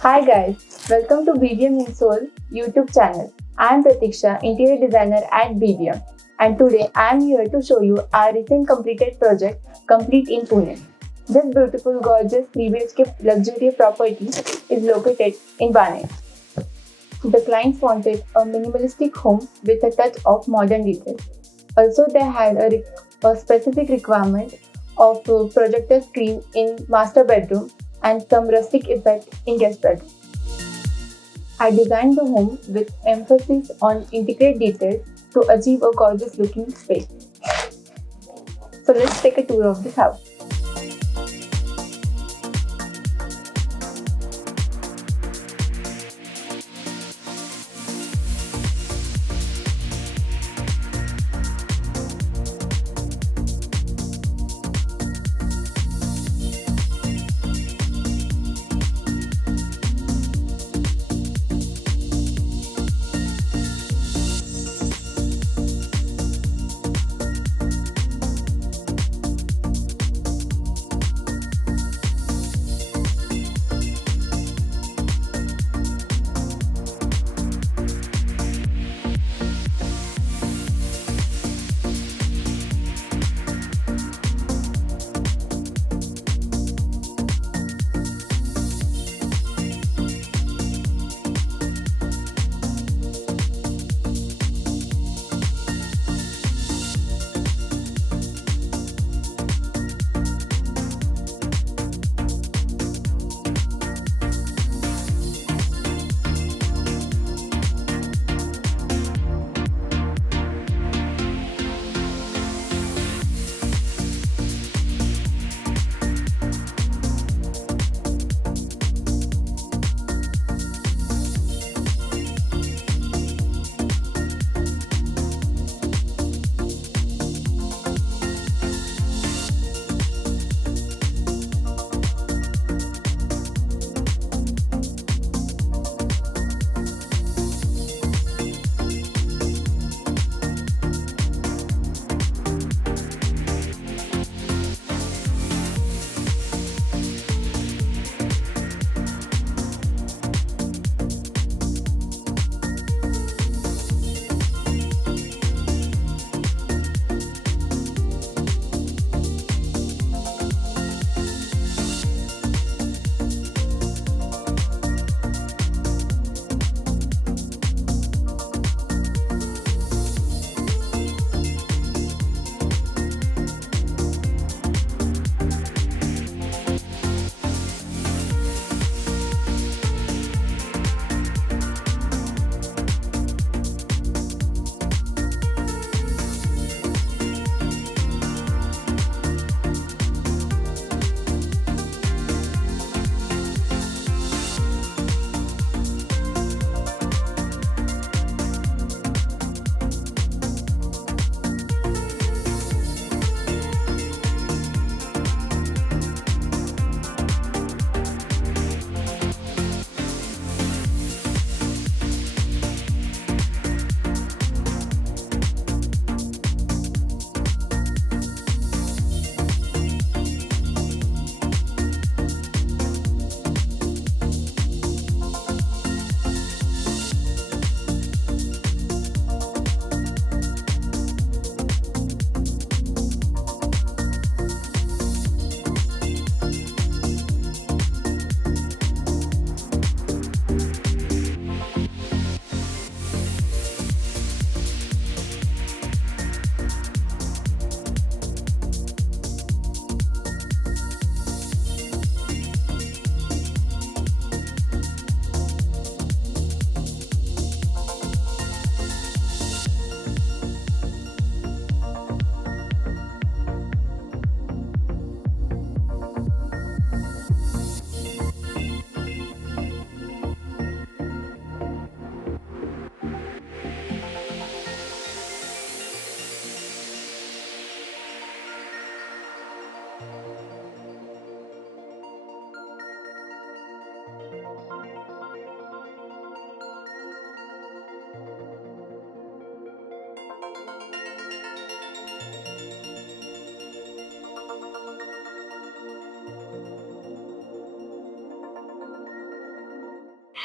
Hi guys, welcome to BVM Intsol YouTube channel. I am Pratiksha, interior designer at BVM, and today I am here to show you our recent completed project, Complete in Pune. This beautiful, gorgeous 3 BHK luxury property is located in Baner. The clients wanted a minimalistic home with a touch of modern detail. Also, they had a specific requirement of a projector screen in master bedroom and some rustic effect in guest bedroom. I designed the home with emphasis on intricate details to achieve a gorgeous looking space. So let's take a tour of this house.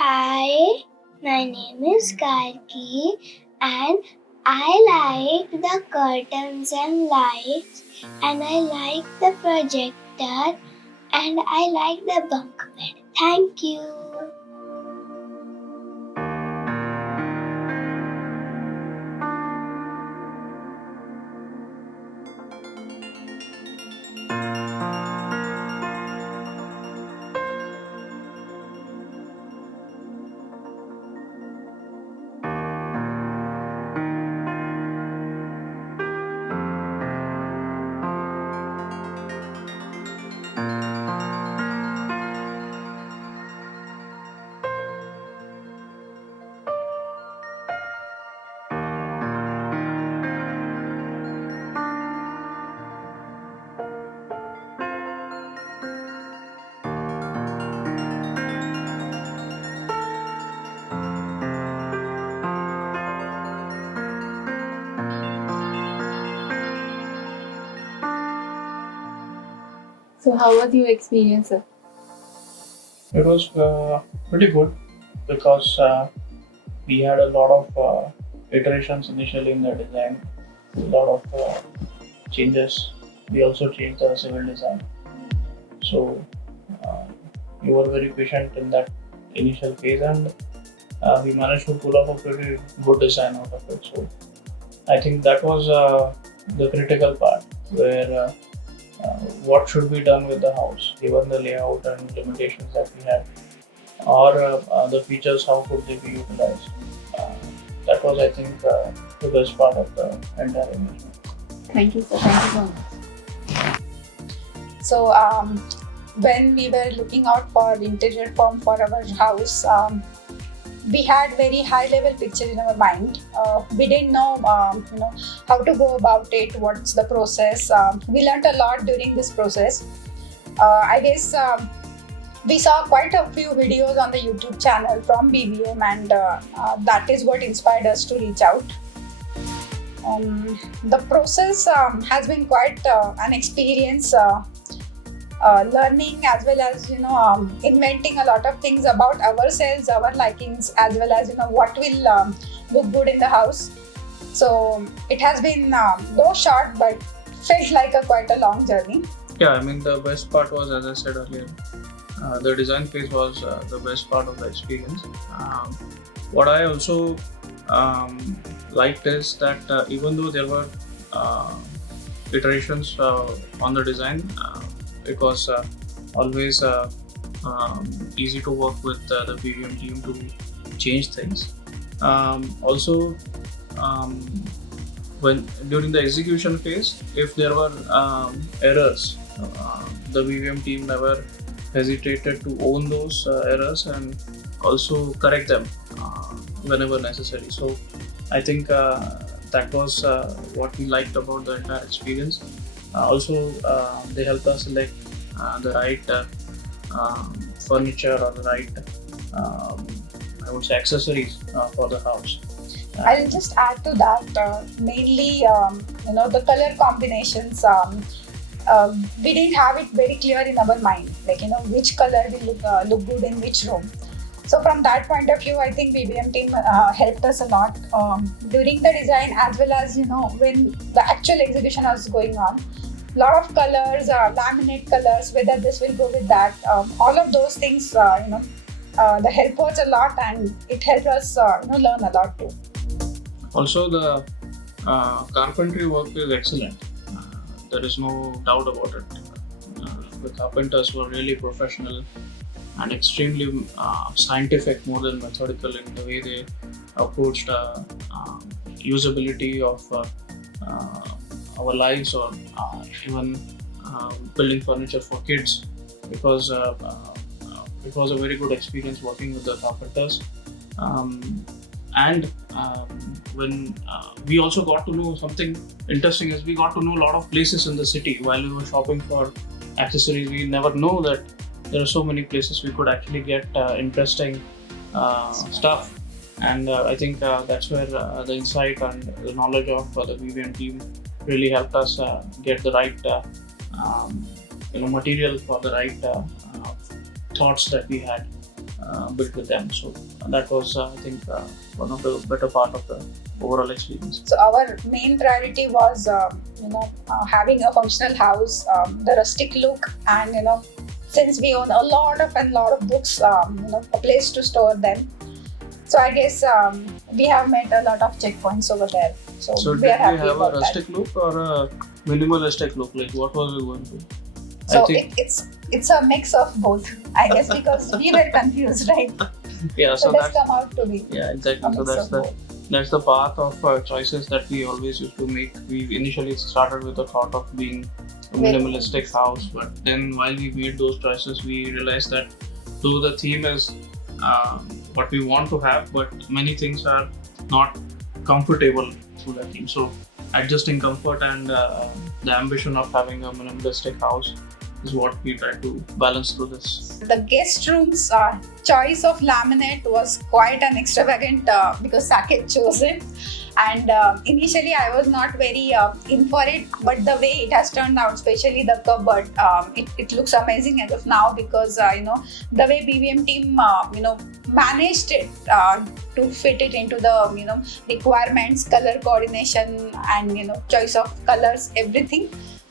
Hi, my name is Karki and I like the curtains and lights and I like the projector and I like the bunk bed. Thank you. So, how was your experience, sir? It was pretty good because we had a lot of iterations initially in the design, a lot of changes. We also changed the civil design. So we were very patient in that initial phase and we managed to pull off a pretty good design out of it. So I think that was the critical part where what should be done with the house given the layout and limitations that we had, or the features, how could they be utilized. Uh, that was, I think, the best part of the entire engagement. Thank you, sir. Thank you so much. So when we were looking out for interior form for our house, we had very high level picture in our mind. We didn't know, how to go about it. What's the process? We learned a lot during this process. I guess we saw quite a few videos on the YouTube channel from BVM, and that is what inspired us to reach out. The process has been quite an experience. Learning as well as inventing a lot of things about ourselves, our likings, as well as what will look good in the house. So it has been though short, but felt like quite a long journey. Yeah, I mean, the best part was, as I said earlier, the design phase was the best part of the experience. What I also liked is that even though there were iterations on the design, it was always easy to work with the BVM team to change things. Also, when during the execution phase, if there were errors, the BVM team never hesitated to own those errors and also correct them whenever necessary. So I think that was what we liked about the entire experience. Also, they helped us select the right furniture or the right, I would say, accessories for the house. I'll just add to that. Mainly, the color combinations. We didn't have it very clear in our mind, which color will look good in which room. So from that point of view, I think BVM team helped us a lot during the design, as well as when the actual execution was going on. Lot of colors, laminate colors, whether this will go with that. All of those things, the help was a lot, and it helped us learn a lot too. Also, the carpentry work is excellent. There is no doubt about it. The carpenters were really professional and extremely scientific, more than methodical in the way they approached usability of our lives, or even building furniture for kids, because it was a very good experience working with the carpenters. And when we also got to know something interesting, is we got to know a lot of places in the city while we were shopping for accessories. We never know that there are so many places we could actually get interesting stuff, and I think that's where the insight and the knowledge of the BVM team really helped us get the right material for the right thoughts that we had. built with them. So that was, I think, one of the better part of the overall experience. So our main priority was, having a functional house, the rustic look, and since we own a lot of books, a place to store them. So I guess we have met a lot of checkpoints over there. So So we did are we happy have a about that. rustic look or a minimalistic look? Like what was it going to? So I think it's a mix of both, I guess, because we were confused, right? yeah. So So let's that's come out to be yeah, a exactly. So mix of both. that's the path of choices that we always used to make. We initially started with the thought of being a minimalistic house, but then while we made those choices, we realized that though the theme is what we want to have, but many things are not comfortable through that theme. So adjusting comfort and the ambition of having a minimalistic house is what we try to balance through this. The guest room's choice of laminate was quite an extravagant because Saket chose it. And initially, I was not very in for it, but the way it has turned out, especially the cupboard, it looks amazing as of now because the way BVM team managed it to fit it into the requirements, color coordination, and choice of colors, everything.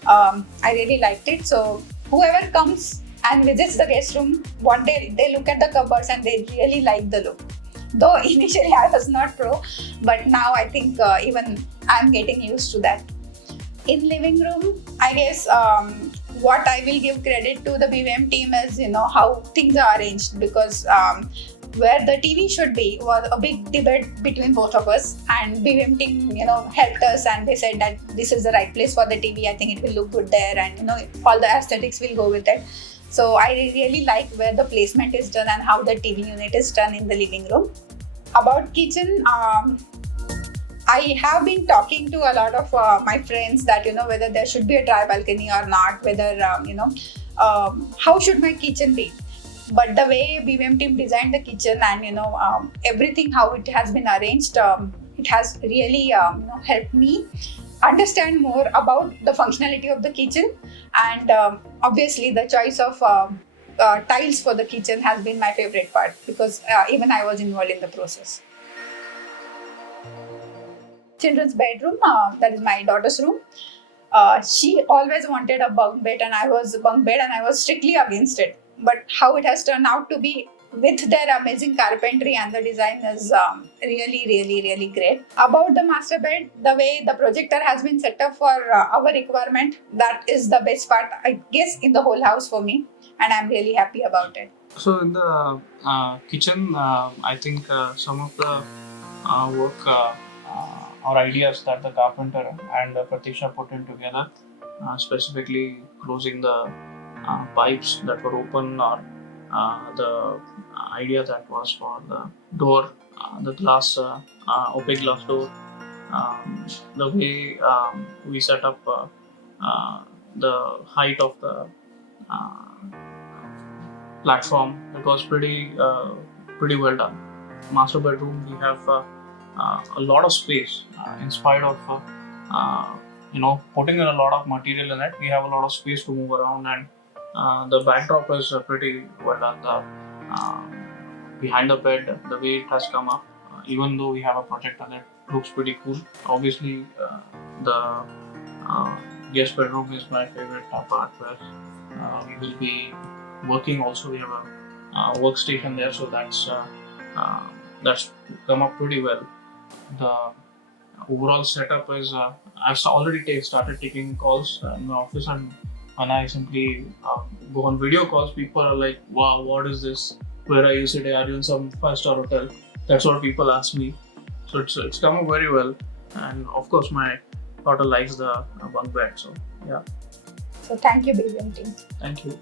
I really liked it. So whoever comes and visits the guest room, one day they look at the cupboards and they really like the look. Though initially I was not pro, but now I think even I'm getting used to that. In living room, I guess what I will give credit to the BVM team is how things are arranged, because where the TV should be was a big debate between both of us, and BVM team helped us, and they said that this is the right place for the TV. I think it will look good there, and all the aesthetics will go with it. So I really like where the placement is done and how the TV unit is done in the living room. About kitchen, I have been talking to a lot of my friends that whether there should be a dry balcony or not, whether how should my kitchen be. But the way BVM team designed the kitchen and everything, how it has been arranged, it has really helped me understand more about the functionality of the kitchen, and obviously the choice of tiles for the kitchen has been my favorite part, because even I was involved in the process. Children's bedroom, that is my daughter's room. She always wanted a bunk bed, and I was strictly against it. But how it has turned out to be, with their amazing carpentry and the design, is really, really, really great. About the master bed, the way the projector has been set up for our requirement, that is the best part, I guess, in the whole house for me, and I'm really happy about it. So in the kitchen, I think some of the work or ideas that the carpenter and Pratisha put in together, specifically closing the pipes that were open, or the idea that was for the door, the glass, opaque glass door, the way we set up the height of the platform, it was pretty well done. Master bedroom, we have a lot of space in spite of putting in a lot of material in it. We have a lot of space to move around, and the backdrop is pretty well done. Behind the bed, the way it has come up, even though we have a projector that looks pretty cool. Obviously, the guest bedroom is my favorite part, where we will be working. Also, we have a workstation there, so that's come up pretty well. The overall setup is I've already started taking calls in my office, and when I simply go on video calls, people are like, "Wow, what is this? Where are you sitting? Are you in some 5-star hotel?" That's what people ask me. So it's come up very well, and of course my daughter likes the bunk bed. So yeah. So thank you, BVM team. Thank you.